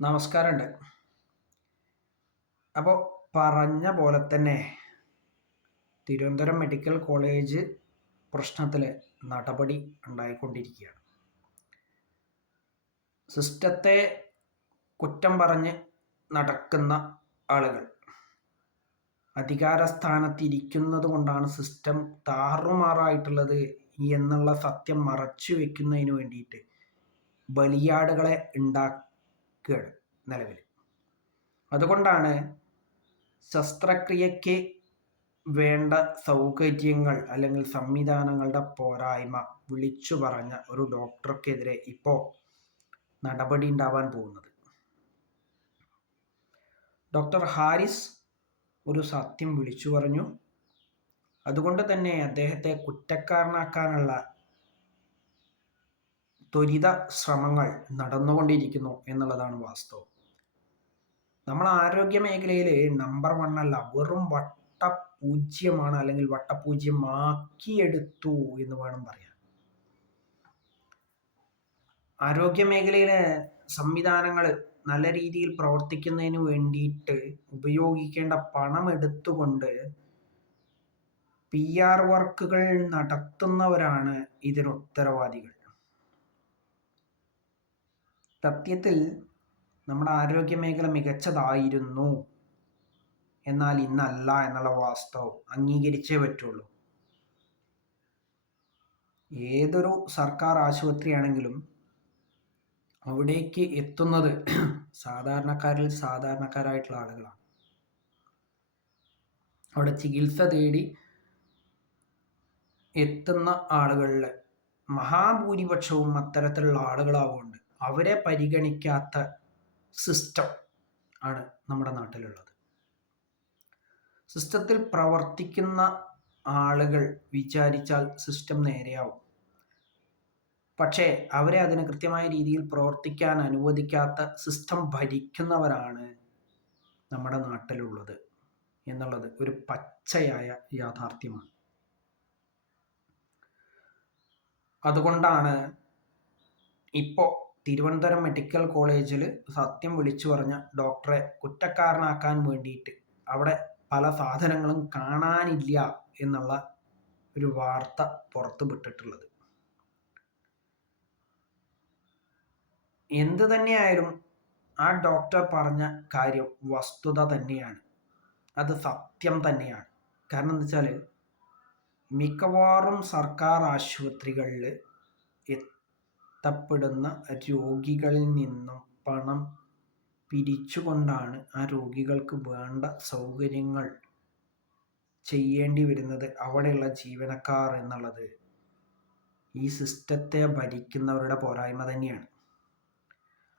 നമസ്കാരമുണ്ട്. അപ്പോൾ പറഞ്ഞ പോലെ തന്നെ തിരുവനന്തപുരം മെഡിക്കൽ കോളേജ് പ്രശ്നത്തിൽ നടപടി ഉണ്ടായിക്കൊണ്ടിരിക്കുകയാണ്. സിസ്റ്റത്തെ കുറ്റം പറഞ്ഞ് നടക്കുന്ന ആളുകൾ അധികാര കൊണ്ടാണ് സിസ്റ്റം താറുമാറായിട്ടുള്ളത് എന്നുള്ള സത്യം മറച്ചു വെക്കുന്നതിന് വേണ്ടിയിട്ട് ബലിയാടുകളെ ഉണ്ടാക്കുകയാണ് നിലവിൽ. അതുകൊണ്ടാണ് ശസ്ത്രക്രിയയ്ക്ക് വേണ്ട സൗകര്യങ്ങൾ അല്ലെങ്കിൽ സംവിധാനങ്ങളുടെ പോരായ്മ വിളിച്ചു പറഞ്ഞ ഒരു ഡോക്ടർക്കെതിരെ ഇപ്പോൾ നടപടി ഉണ്ടാവാൻ പോകുന്നത്. ഡോക്ടർ ഹാരിസ് ഒരു സത്യം വിളിച്ചു പറഞ്ഞു. അതുകൊണ്ട് തന്നെ അദ്ദേഹത്തെ കുറ്റക്കാരനാക്കാനുള്ള ത്വരിത ശ്രമങ്ങൾ നടന്നുകൊണ്ടിരിക്കുന്നു എന്നുള്ളതാണ് വാസ്തവം. നമ്മൾ ആരോഗ്യ മേഖലയിൽ നമ്പർ വൺ അല്ല വെറും വട്ടപൂജ്യമാണ് അല്ലെങ്കിൽ വട്ടപൂജ്യമാക്കിയെടുത്തു എന്ന് വേണം പറയാൻ. ആരോഗ്യ മേഖലയിലെ സംവിധാനങ്ങൾ നല്ല രീതിയിൽ പ്രവർത്തിക്കുന്നതിന് വേണ്ടിയിട്ട് ഉപയോഗിക്കേണ്ട പണം എടുത്തുകൊണ്ട് പി ആർ വർക്കുകൾ നടത്തുന്നവരാണ് ഇതിന് ഉത്തരവാദികൾ. സത്യത്തിൽ നമ്മുടെ ആരോഗ്യ മേഖല മികച്ചതായിരുന്നു. എന്നാൽ ഇന്നല്ല എന്നുള്ള വാസ്തവം അംഗീകരിച്ചേ പറ്റുള്ളൂ. ഏതൊരു സർക്കാർ ആശുപത്രിയാണെങ്കിലും അവിടേക്ക് എത്തുന്നത് സാധാരണക്കാരിൽ സാധാരണക്കാരായിട്ടുള്ള ആളുകളാണ്. അവിടെ ചികിത്സ തേടി എത്തുന്ന ആളുകളിൽ മഹാഭൂരിപക്ഷവും അത്തരത്തിലുള്ള ആളുകളാവുകൊണ്ട് അവരെ പരിഗണിക്കാത്ത സിസ്റ്റം ആണ് നമ്മുടെ നാട്ടിലുള്ളത്. സിസ്റ്റത്തിൽ പ്രവർത്തിക്കുന്ന ആളുകൾ വിചാരിച്ചാൽ സിസ്റ്റം നേരെയാവും. പക്ഷേ അവരെ അതിന് കൃത്യമായ രീതിയിൽ പ്രവർത്തിക്കാൻ അനുവദിക്കാത്ത സിസ്റ്റം ഭരിക്കുന്നവരാണ് നമ്മുടെ നാട്ടിലുള്ളത് എന്നുള്ളത് ഒരു പച്ചയായ യാഥാർത്ഥ്യമാണ്. അതുകൊണ്ടാണ് ഇപ്പോൾ തിരുവനന്തപുരം മെഡിക്കൽ കോളേജിൽ സത്യം വിളിച്ചു പറഞ്ഞ ഡോക്ടറെ കുറ്റക്കാരനാക്കാൻ വേണ്ടിയിട്ട് അവിടെ പല സാധനങ്ങളും കാണാനില്ല എന്നുള്ള ഒരു വാർത്ത പുറത്തു വിട്ടിട്ടുള്ളത്. എന്ത് തന്നെയായാലും ആ ഡോക്ടർ പറഞ്ഞ കാര്യം വസ്തുത തന്നെയാണ്. അത് സത്യം തന്നെയാണ്. കാരണം എന്താ വെച്ചാൽ മിക്കവാറും സർക്കാർ ആശുപത്രികളിൽ എത്തപ്പെടുന്ന രോഗികളിൽ നിന്നും പണം പിരിച്ചുകൊണ്ടാണ് ആ രോഗികൾക്ക് വേണ്ട സൗകര്യങ്ങൾ ചെയ്യേണ്ടി വരുന്നത്. അവിടെയുള്ള ജീവനക്കാർ എന്നുള്ളത് ഈ സിസ്റ്റത്തെ ഭരിക്കുന്നവരുടെ പോരായ്മ തന്നെയാണ്.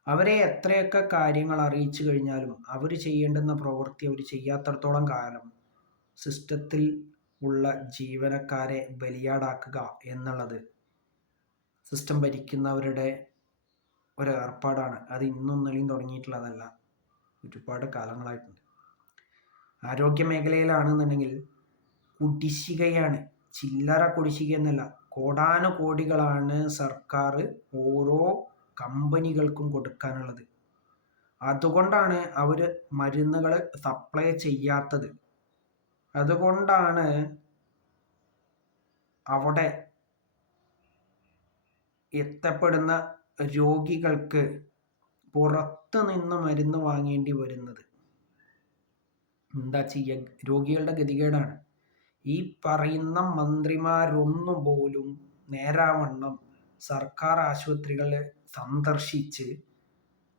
അവരെ എത്രയൊക്കെ കാര്യങ്ങൾ അറിയിച്ചു കഴിഞ്ഞാലും അവർ ചെയ്യേണ്ടുന്ന പ്രവൃത്തി അവർ ചെയ്യാത്തടത്തോളം കാലം സിസ്റ്റത്തിൽ ഉള്ള ജീവനക്കാരെ ബലിയാടാക്കുക എന്നുള്ളത് സിസ്റ്റം ഭരിക്കുന്നവരുടെ ഒരു ഏർപ്പാടാണ് അത് ഇന്നും നിലയും തുടങ്ങിയിട്ടുള്ളതല്ല. ഒരുപാട് കാലങ്ങളായിട്ടുണ്ട്. ആരോഗ്യ മേഖലയിലാണെന്നുണ്ടെങ്കിൽ കുടിശ്ശികയാണ്. ചില്ലറ കുടിശ്ശിക എന്നല്ല കോടാനുകോടികളാണ് സർക്കാർ ഓരോ കമ്പനികൾക്കും കൊടുക്കാനുള്ളത്. അതുകൊണ്ടാണ് അവർ മരുന്നുകൾ സപ്ലൈ ചെയ്യാത്തത്. അതുകൊണ്ടാണ് അവിടെ എത്തപ്പെടുന്ന രോഗികൾക്ക് പുറത്ത് നിന്ന് മരുന്ന് വാങ്ങേണ്ടി വരുന്നത്. എന്താ ചെയ്യുക രോഗികളുടെ ഗതികേടാണ്. ഈ പറയുന്ന മന്ത്രിമാരൊന്നും പോലും നേരാവണ്ണം സർക്കാർ ആശുപത്രികളെ സന്ദർശിച്ച്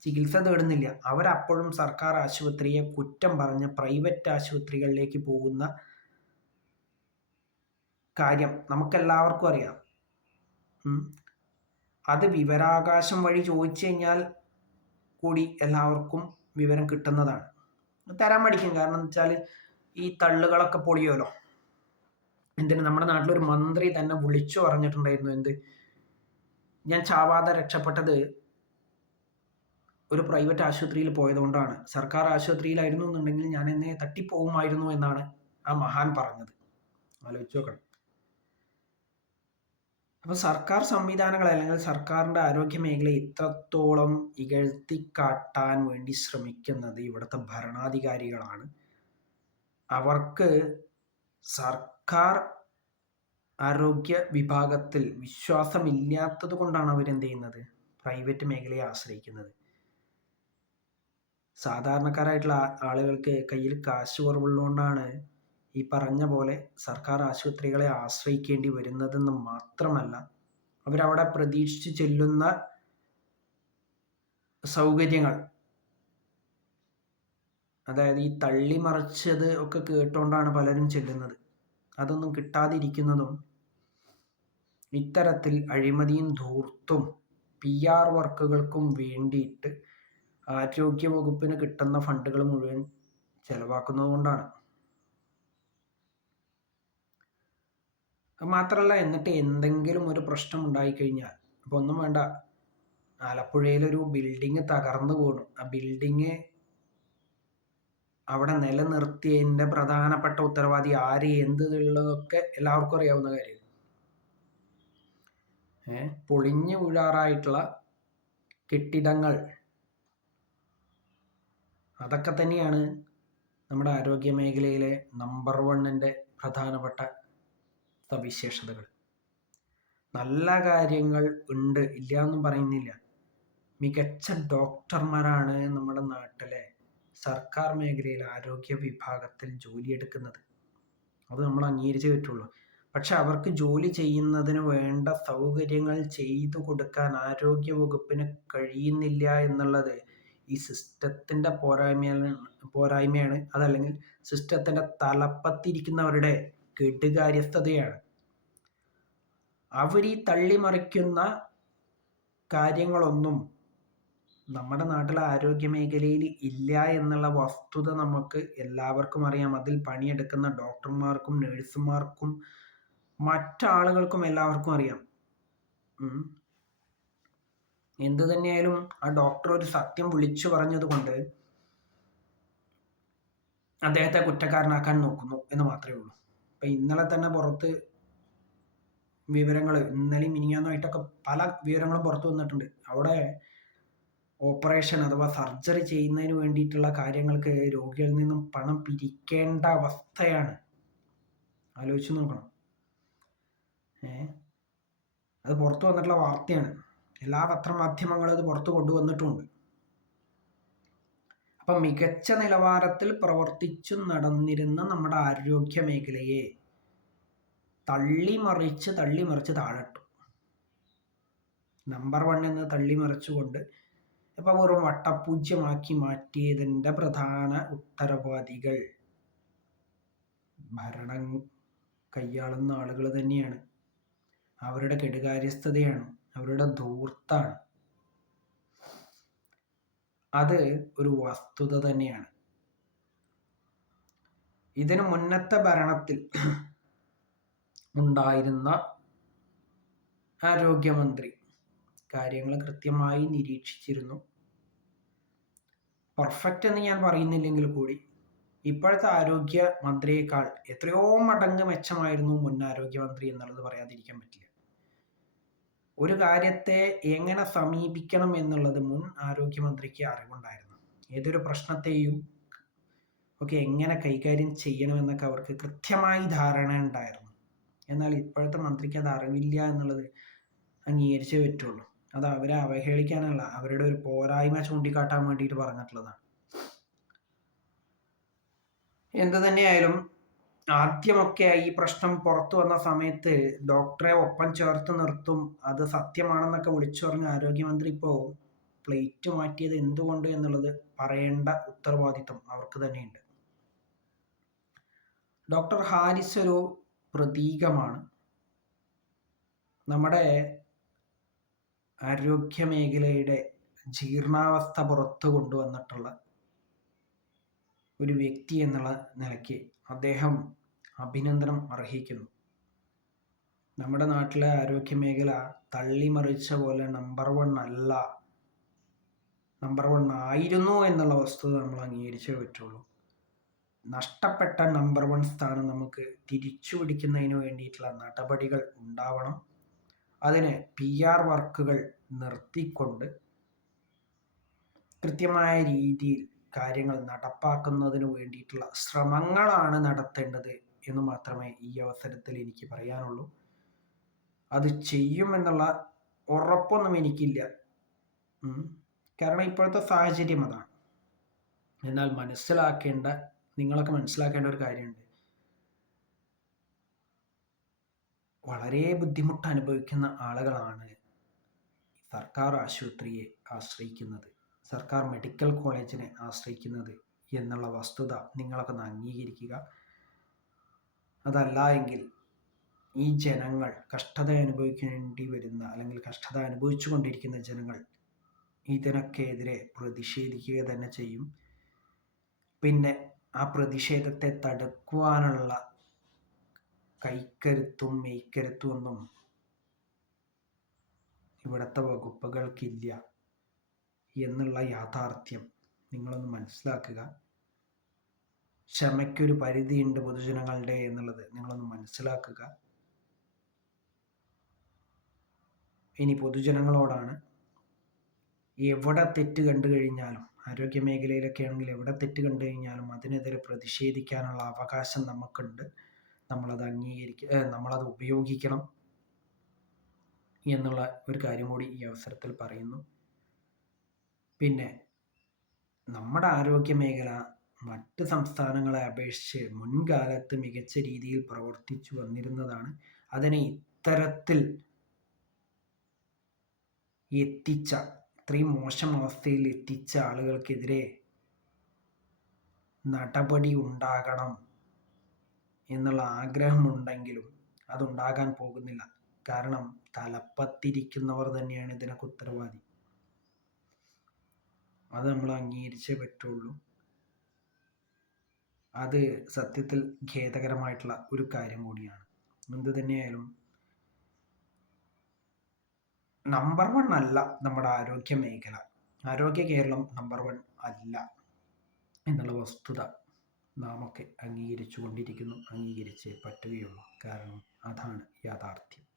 ചികിത്സ തേടുന്നില്ല അവരപ്പോഴും സർക്കാർ ആശുപത്രിയെ കുറ്റം പറഞ്ഞ് പ്രൈവറ്റ് ആശുപത്രികളിലേക്ക് പോകുന്ന കാര്യം നമുക്കെല്ലാവർക്കും അറിയാം. അത് വിവരാകാശം വഴി ചോദിച്ചു കഴിഞ്ഞാൽ കൂടി എല്ലാവർക്കും വിവരം കിട്ടുന്നതാണ്. തരാൻ മടിക്കും. കാരണം എന്ന് വെച്ചാൽ ഈ തള്ളുകളൊക്കെ പൊളിയോലോ എന്തിന് നമ്മുടെ നാട്ടിലൊരു മന്ത്രി തന്നെ വിളിച്ചു പറഞ്ഞിട്ടുണ്ടായിരുന്നു എന്ത്? ഞാൻ ചാവാതെ രക്ഷപ്പെട്ടത് ഒരു പ്രൈവറ്റ് ആശുപത്രിയിൽ പോയതുകൊണ്ടാണ്. സർക്കാർ ആശുപത്രിയിലായിരുന്നു എന്നുണ്ടെങ്കിൽ ഞാൻ എന്നെ തട്ടിപ്പോകുമായിരുന്നു എന്നാണ് ആ മഹാൻ പറഞ്ഞത്. ആലോചിച്ചു നോക്കണം. അപ്പോൾ സർക്കാർ സംവിധാനങ്ങൾ അല്ലെങ്കിൽ സർക്കാരിന്റെ ആരോഗ്യ മേഖലയെ ഇത്രത്തോളം ഇകഴ്ത്തിക്കാട്ടാൻ വേണ്ടി ശ്രമിക്കുന്നത് ഇവിടുത്തെ ഭരണാധികാരികളാണ്. അവർക്ക് സർക്കാർ ആരോഗ്യ വിഭാഗത്തിൽ വിശ്വാസമില്ലാത്തത് കൊണ്ടാണ് അവരെന്ത് ചെയ്യുന്നത്? പ്രൈവറ്റ് മേഖലയെ ആശ്രയിക്കുന്നത്. സാധാരണക്കാരായിട്ടുള്ള ആളുകൾക്ക് കയ്യിൽ കാശ് കുറവുള്ളതുകൊണ്ടാണ് ഈ പറഞ്ഞ പോലെ സർക്കാർ ആശുപത്രികളെ ആശ്രയിക്കേണ്ടി വരുന്നതെന്ന് മാത്രമല്ല അവരവിടെ പ്രതീക്ഷിച്ച് ചെല്ലുന്ന സൗകര്യങ്ങൾ. അതായത് ഈ തള്ളി മറിച്ചത് ഒക്കെ കേട്ടുകൊണ്ടാണ് പലരും ചെല്ലുന്നത്. അതൊന്നും കിട്ടാതിരിക്കുന്നതും ഇത്തരത്തിൽ അഴിമതിയും ധൂർത്തും പി ആർ വർക്കുകൾക്കും വേണ്ടിയിട്ട് ആരോഗ്യ വകുപ്പിന് കിട്ടുന്ന ഫണ്ടുകൾ മുഴുവൻ ചെലവാക്കുന്നത് കൊണ്ടാണ് മാത്രമല്ല എന്നിട്ട് എന്തെങ്കിലും ഒരു പ്രശ്നം ഉണ്ടായിക്കഴിഞ്ഞാൽ അപ്പോൾ ഒന്നും വേണ്ട. ആലപ്പുഴയിലൊരു ബിൽഡിങ് തകർന്നു പോകണം ആ ബിൽഡിങ് അവിടെ നിലനിർത്തിയതിന്റെ പ്രധാനപ്പെട്ട ഉത്തരവാദി ആര് എന്ത് ഉള്ളതൊക്കെ എല്ലാവർക്കും അറിയാവുന്ന കാര്യം. ഏ പൊളിഞ്ഞു വീഴാറായിട്ടുള്ള കെട്ടിടങ്ങൾ. അതൊക്കെ തന്നെയാണ് നമ്മുടെ ആരോഗ്യ മേഖലയിലെ നമ്പർ വണ്ണിന്റെ പ്രധാനപ്പെട്ട സവിശേഷതകൾ. നല്ല കാര്യങ്ങൾ ഉണ്ട് ഇല്ല എന്നും പറയുന്നില്ല. മികച്ച ഡോക്ടർമാരാണ് നമ്മുടെ നാട്ടിലെ സർക്കാർ മേഖലയിൽ ആരോഗ്യ വിഭാഗത്തിൽ ജോലിയെടുക്കുന്നത്. അത് നമ്മൾ അംഗീകരിച്ചു പറ്റുള്ളൂ. പക്ഷെ അവർക്ക് ജോലി ചെയ്യുന്നതിന് വേണ്ട സൗകര്യങ്ങൾ ചെയ്തു കൊടുക്കാൻ ആരോഗ്യ വകുപ്പിന് കഴിയുന്നില്ല എന്നുള്ളത് ഈ സിസ്റ്റത്തിന്റെ പോരായ്മയാണ് പോരായ്മയാണ്. അതല്ലെങ്കിൽ സിസ്റ്റത്തിന്റെ തലപ്പത്തിരിക്കുന്നവരുടെ കെട്ടുകാര്യസ്ഥതയാണ്. അവർ ഈ തള്ളിമറിക്കുന്ന കാര്യങ്ങളൊന്നും നമ്മുടെ നാട്ടിലെ ആരോഗ്യ മേഖലയിൽ ഇല്ല എന്നുള്ള വസ്തുത നമുക്ക് എല്ലാവർക്കും അറിയാം. അതിൽ പണിയെടുക്കുന്ന ഡോക്ടർമാർക്കും നഴ്സുമാർക്കും മറ്റാളുകൾക്കും എല്ലാവർക്കും അറിയാം. എന്തു തന്നെയായാലും ആ ഡോക്ടർ ഒരു സത്യം വിളിച്ചു പറഞ്ഞതുകൊണ്ട് അദ്ദേഹത്തെ കുറ്റക്കാരനാക്കാൻ നോക്കുന്നു എന്ന് മാത്രമേ ഉള്ളൂ. അപ്പൊ ഇന്നലെ തന്നെ പുറത്ത് വിവരങ്ങൾ ഇന്നലെയും മിനിയാന്നുമായിട്ടൊക്കെ പല വിവരങ്ങളും പുറത്തു വന്നിട്ടുണ്ട്. അവിടെ ഓപ്പറേഷൻ അഥവാ സർജറി ചെയ്യുന്നതിന് വേണ്ടിയിട്ടുള്ള കാര്യങ്ങൾക്ക് രോഗികളിൽ നിന്നും പണം പിരിക്കേണ്ട അവസ്ഥയാണ്. ആലോചിച്ചു നോക്കണം. ഏ? അത് പുറത്തു വന്നിട്ടുള്ള വാർത്തയാണ്. എല്ലാ പത്രമാധ്യമങ്ങളും അത് പുറത്തു കൊണ്ടുവന്നിട്ടുമുണ്ട് അപ്പം മികച്ച നിലവാരത്തിൽ പ്രവർത്തിച്ചു നടന്നിരുന്ന നമ്മുടെ ആരോഗ്യ മേഖലയെ തള്ളിമറിച്ച് തള്ളിമറിച്ച് താഴട്ടു. നമ്പർ വൺ എന്ന് തള്ളിമറിച്ചുകൊണ്ട് ഇപ്പം വെറും വട്ടപൂജ്യമാക്കി മാറ്റിയതിന്റെ പ്രധാന ഉത്തരവാദികൾ ഭരണം കൈയാളുന്ന ആളുകൾ തന്നെയാണ്. അവരുടെ കെടുകാര്യസ്ഥതയാണ് അവരുടെ ധൂർത്താണ്. അത് ഒരു വസ്തുത തന്നെയാണ്. ഇതിനു മുന്നത്തെ ഭരണത്തിൽ ഉണ്ടായിരുന്ന ആരോഗ്യമന്ത്രി കാര്യങ്ങൾ കൃത്യമായി നിരീക്ഷിച്ചിരുന്നു. പെർഫെക്റ്റ് എന്ന് ഞാൻ പറയുന്നില്ലെങ്കിൽ കൂടി ഇപ്പോഴത്തെ ആരോഗ്യ മന്ത്രിയേക്കാൾ എത്രയോ മടങ്ങ് മെച്ചമായിരുന്നു മുൻ ആരോഗ്യമന്ത്രി എന്നുള്ളത് പറയാതിരിക്കാൻ പറ്റില്ല. ഒരു കാര്യത്തെ എങ്ങനെ സമീപിക്കണം എന്നുള്ളത് മുൻ ആരോഗ്യമന്ത്രിക്ക് അറിവുണ്ടായിരുന്നു. ഏതൊരു പ്രശ്നത്തെയും ഒക്കെ എങ്ങനെ കൈകാര്യം ചെയ്യണമെന്നൊക്കെ അവർക്ക് കൃത്യമായി ധാരണ ഉണ്ടായിരുന്നു. എന്നാൽ ഇപ്പോഴത്തെ മന്ത്രിക്ക് അത് അറിവില്ല എന്നുള്ളത് അംഗീകരിച്ചേ പറ്റുള്ളൂ. അത് അവരെ അവഹേളിക്കാനല്ല അവരുടെ ഒരു പോരായ്മ ചൂണ്ടിക്കാട്ടാൻ വേണ്ടിയിട്ട് പറഞ്ഞിട്ടുള്ളതാണ്. എന്ത് തന്നെയായാലും ആദ്യമൊക്കെ ഈ പ്രശ്നം പുറത്തു വന്ന സമയത്ത് ഡോക്ടറെ ഒപ്പം ചേർത്ത് നിർത്തും. അത് സത്യമാണെന്നൊക്കെ വിളിച്ചു പറഞ്ഞ ആരോഗ്യമന്ത്രി ഇപ്പോ പ്ലേറ്റ് മാറ്റിയത് എന്തുകൊണ്ട് എന്നുള്ളത് പറയേണ്ട ഉത്തരവാദിത്വം അവർക്ക് തന്നെയുണ്ട്. ഡോക്ടർ ഹാരിസ് ഒരു പ്രതീകമാണ്. നമ്മുടെ ആരോഗ്യ മേഖലയുടെ ജീർണാവസ്ഥ പുറത്തു കൊണ്ടുവന്നിട്ടുള്ള ഒരു വ്യക്തി എന്നുള്ള നിലയ്ക്ക് അദ്ദേഹം അഭിനന്ദനം അർഹിക്കുന്നു. നമ്മുടെ നാട്ടിലെ ആരോഗ്യ മേഖല തള്ളിമറിച്ച പോലെ നമ്പർ വൺ അല്ല. നമ്പർ വൺ ആയിരുന്നു എന്നുള്ള വസ്തുത നമ്മൾ അംഗീകരിച്ചേ പറ്റുള്ളൂ. നഷ്ടപ്പെട്ട നമ്പർ വൺ സ്ഥാനം നമുക്ക് തിരിച്ചു പിടിക്കുന്നതിന് വേണ്ടിയിട്ടുള്ള നടപടികൾ ഉണ്ടാവണം. അതിന് പി ആർ വർക്കുകൾ നിർത്തിക്കൊണ്ട് കൃത്യമായ രീതിയിൽ കാര്യങ്ങൾ നടപ്പാക്കുന്നതിന് വേണ്ടിയിട്ടുള്ള ശ്രമങ്ങളാണ് നടത്തേണ്ടത് എന്ന് മാത്രമേ ഈ അവസരത്തിൽ എനിക്ക് പറയാനുള്ളൂ. അത് ചെയ്യുമെന്നുള്ള ഉറപ്പൊന്നും എനിക്കില്ല. കാരണം ഇപ്പോഴത്തെ സാഹചര്യം അതാണ്. എന്നാൽ മനസ്സിലാക്കേണ്ട നിങ്ങളൊക്കെ മനസ്സിലാക്കേണ്ട ഒരു കാര്യമുണ്ട്. വളരെ ബുദ്ധിമുട്ട് അനുഭവിക്കുന്ന ആളുകളാണ് സർക്കാർ ആശുപത്രിയെ ആശ്രയിക്കുന്നത് സർക്കാർ മെഡിക്കൽ കോളേജിനെ ആശ്രയിക്കുന്നത് എന്നുള്ള വസ്തുത നിങ്ങളൊക്കെ ഒന്ന് അംഗീകരിക്കുക. അതല്ല എങ്കിൽ ഈ ജനങ്ങൾ കഷ്ടത അനുഭവിക്കേണ്ടി വരുന്ന അല്ലെങ്കിൽ കഷ്ടത അനുഭവിച്ചു കൊണ്ടിരിക്കുന്ന ജനങ്ങൾ ഇതിനൊക്കെ എതിരെ പ്രതിഷേധിക്കുക തന്നെ ചെയ്യും. പിന്നെ ആ പ്രതിഷേധത്തെ തടുക്കുവാനുള്ള കൈക്കരുത്തും മെയ്ക്കരുത്തും ഒന്നും ഇവിടുത്തെ വകുപ്പുകൾക്കില്ല എന്നുള്ള യാഥാർത്ഥ്യം നിങ്ങളൊന്ന് മനസ്സിലാക്കുക. ക്ഷമയ്ക്കൊരു പരിധിയുണ്ട് പൊതുജനങ്ങളുടെ എന്നുള്ളത് നിങ്ങളൊന്ന് മനസ്സിലാക്കുക. ഇനി പൊതുജനങ്ങളോടാണ് എവിടെ തെറ്റ് കണ്ടു കഴിഞ്ഞാലും ആരോഗ്യ മേഖലയിലൊക്കെ ആണെങ്കിൽ എവിടെ തെറ്റ് കണ്ടു കഴിഞ്ഞാലും അതിനെതിരെ പ്രതിഷേധിക്കാനുള്ള അവകാശം നമുക്കുണ്ട്. നമ്മളത് അംഗീകരിക്ക നമ്മളത് ഉപയോഗിക്കണം എന്നുള്ള ഒരു കാര്യം കൂടി ഈ അവസരത്തിൽ പറയുന്നു. പിന്നെ നമ്മുടെ ആരോഗ്യ മേഖല മറ്റ് സംസ്ഥാനങ്ങളെ അപേക്ഷിച്ച് മുൻകാലത്ത് മികച്ച രീതിയിൽ പ്രവർത്തിച്ചു വന്നിരുന്നതാണ്. അതിനെ ഇത്തരത്തിൽ എത്തിച്ച ഇത്രയും മോശം അവസ്ഥയിൽ എത്തിച്ച ആളുകൾക്കെതിരെ നടപടി ഉണ്ടാകണം എന്നുള്ള ആഗ്രഹമുണ്ടെങ്കിലും അതുണ്ടാകാൻ പോകുന്നില്ല. കാരണം തലപ്പത്തിരിക്കുന്നവർ തന്നെയാണ് ഇതിനൊക്കെ ഉത്തരവാദി. അത് നമ്മൾ അംഗീകരിച്ചേ പറ്റുള്ളൂ. അത് സത്യത്തിൽ ഖേദകരമായിട്ടുള്ള ഒരു കാര്യം കൂടിയാണ്. എന്ത് തന്നെയായാലും നമ്പർ വൺ അല്ല നമ്മുടെ ആരോഗ്യ മേഖല. ആരോഗ്യ കേരളം നമ്പർ വൺ അല്ല എന്നുള്ള വസ്തുത നാമൊക്കെ അംഗീകരിച്ചു കൊണ്ടിരിക്കുന്നു അംഗീകരിച്ചേ പറ്റുകയുള്ളൂ. കാരണം അതാണ് യാഥാർത്ഥ്യം.